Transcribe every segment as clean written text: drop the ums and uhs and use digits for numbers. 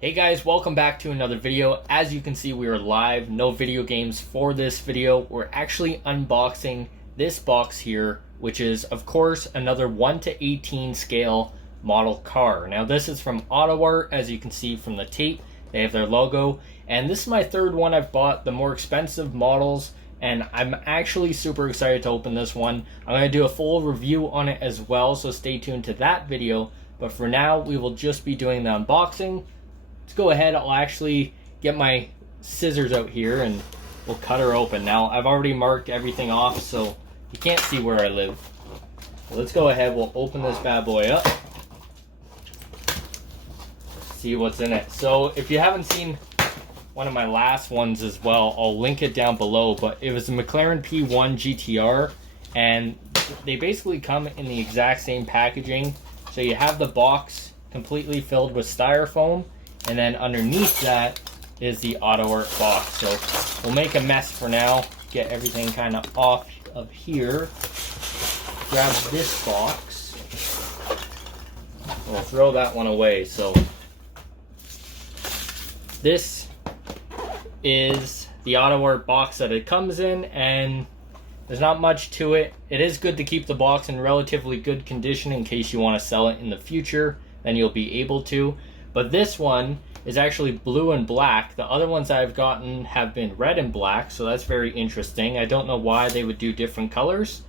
Hey guys, welcome back to another video. As you can see, we are live, no video games for this video. We're actually unboxing this box here, which is of course another 1:18 scale model car. Now this is from AutoArt, as you can see from the tape. They have their logo, and this is my third one I've bought, the more expensive models, and I'm actually super excited to open this one. I'm going to do a full review on it as well, so stay tuned to that video. But for now, we will just be doing the unboxing. Let's go ahead. I'll actually get my scissors out here and we'll cut her open. Now, I've already marked everything off, so you can't see where I live. Let's go ahead. We'll open this bad boy up. See what's in it. So, if you haven't seen one of my last ones as well, I'll link it down below. But it was a McLaren P1 GTR, and they basically come in the exact same packaging. So you have the box completely filled with styrofoam, and then underneath that is the AutoArt box. So we'll make a mess for now, get everything kind of off of here. Grab this box. We'll throw that one away. So this is the AutoArt box that it comes in, and there's not much to it. It is good to keep the box in relatively good condition in case you want to sell it in the future, then you'll be able to. But this one is actually blue and black. The other ones I've gotten have been red and black, so that's very interesting. I don't know why they would do different colors.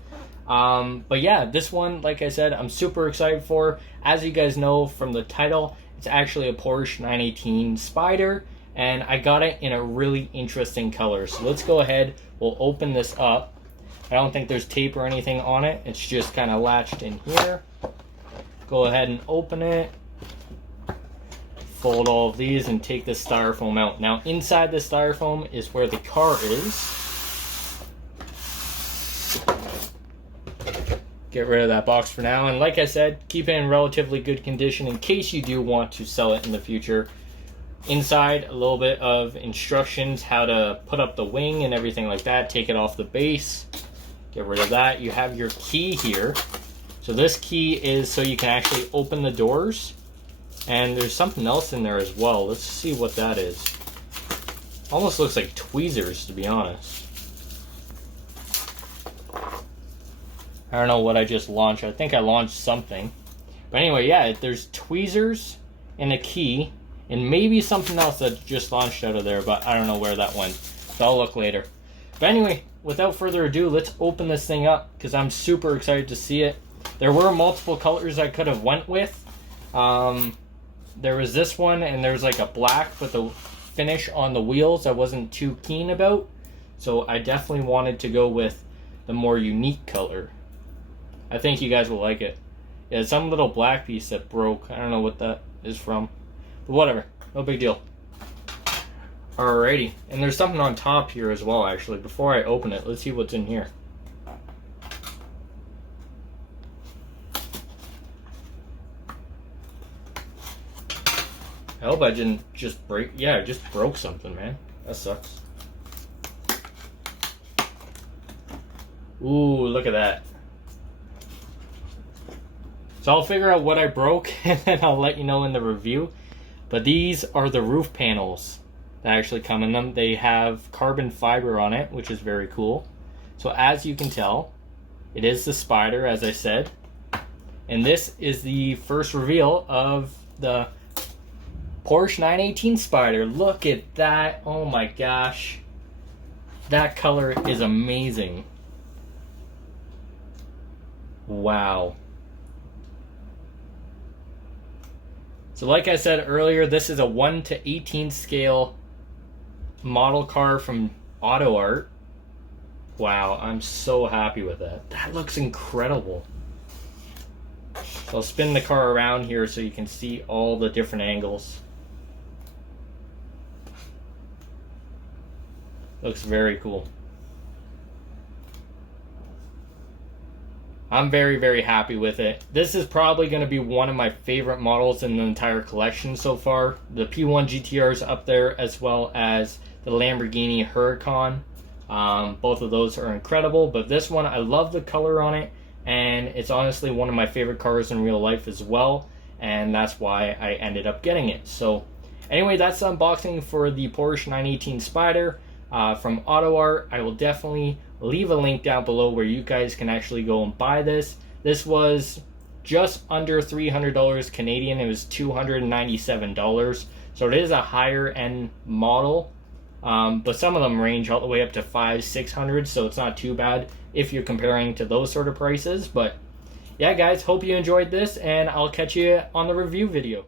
But yeah, this one, like I said, I'm super excited for. As you guys know from the title, it's actually a Porsche 918 Spyder, and I got it in a really interesting color. So let's go ahead, we'll open this up. I don't think there's tape or anything on it. It's just kind of latched in here. Go ahead and open it. Fold all of these and take the styrofoam out. Now inside the styrofoam is where the car is. Get rid of that box for now. And like I said, keep it in relatively good condition in case you do want to sell it in the future. Inside, a little bit of instructions how to put up the wing and everything like that. Take it off the base. Get rid of that. You have your key here. So this key is so you can actually open the doors. And there's something else in there as well. Let's see what that is. Almost looks like tweezers, to be honest. I don't know what I just launched. I think I launched something. But anyway, yeah, there's tweezers and a key. And maybe something else that just launched out of there, but I don't know where that went. So I'll look later. But anyway, without further ado, let's open this thing up because I'm super excited to see it. There were multiple colors I could have went with. There was this one, and there's like a black, but the finish on the wheels I wasn't too keen about. So I definitely wanted to go with the more unique color. I think you guys will like it. Yeah, some little black piece that broke. I don't know what that is from. But whatever, no big deal. Alrighty, and there's something on top here as well, actually. Before I open it, let's see what's in here. I hope I didn't just break... Yeah, I just broke something, man. That sucks. Ooh, look at that. So I'll figure out what I broke, and then I'll let you know in the review. But these are the roof panels that actually come in them. They have carbon fiber on it, which is very cool. So as you can tell, it is the Spyder, as I said. And this is the first reveal of the Porsche 918 Spyder. Look at that. Oh my gosh. That color is amazing. Wow. So like I said earlier, this is a 1:18 scale model car from AutoArt. Wow, I'm so happy with that. That looks incredible. So I'll spin the car around here so you can see all the different angles. Looks very cool. I'm very, very happy with it. This is probably going to be one of my favorite models in the entire collection so far. The P1 GTR is up there, as well as the Lamborghini Huracan. Both of those are incredible, but this one, I love the color on it, and it's honestly one of my favorite cars in real life as well, and that's why I ended up getting it. So Anyway, that's the unboxing for the Porsche 918 Spyder from AutoArt. I will definitely leave a link down below where you guys can actually go and buy this. This was just under $300 Canadian. It was $297. So it is a higher end model. But some of them range all the way up to $500-600, so it's not too bad if you're comparing to those sort of prices. But yeah, guys, hope you enjoyed this, and I'll catch you on the review video.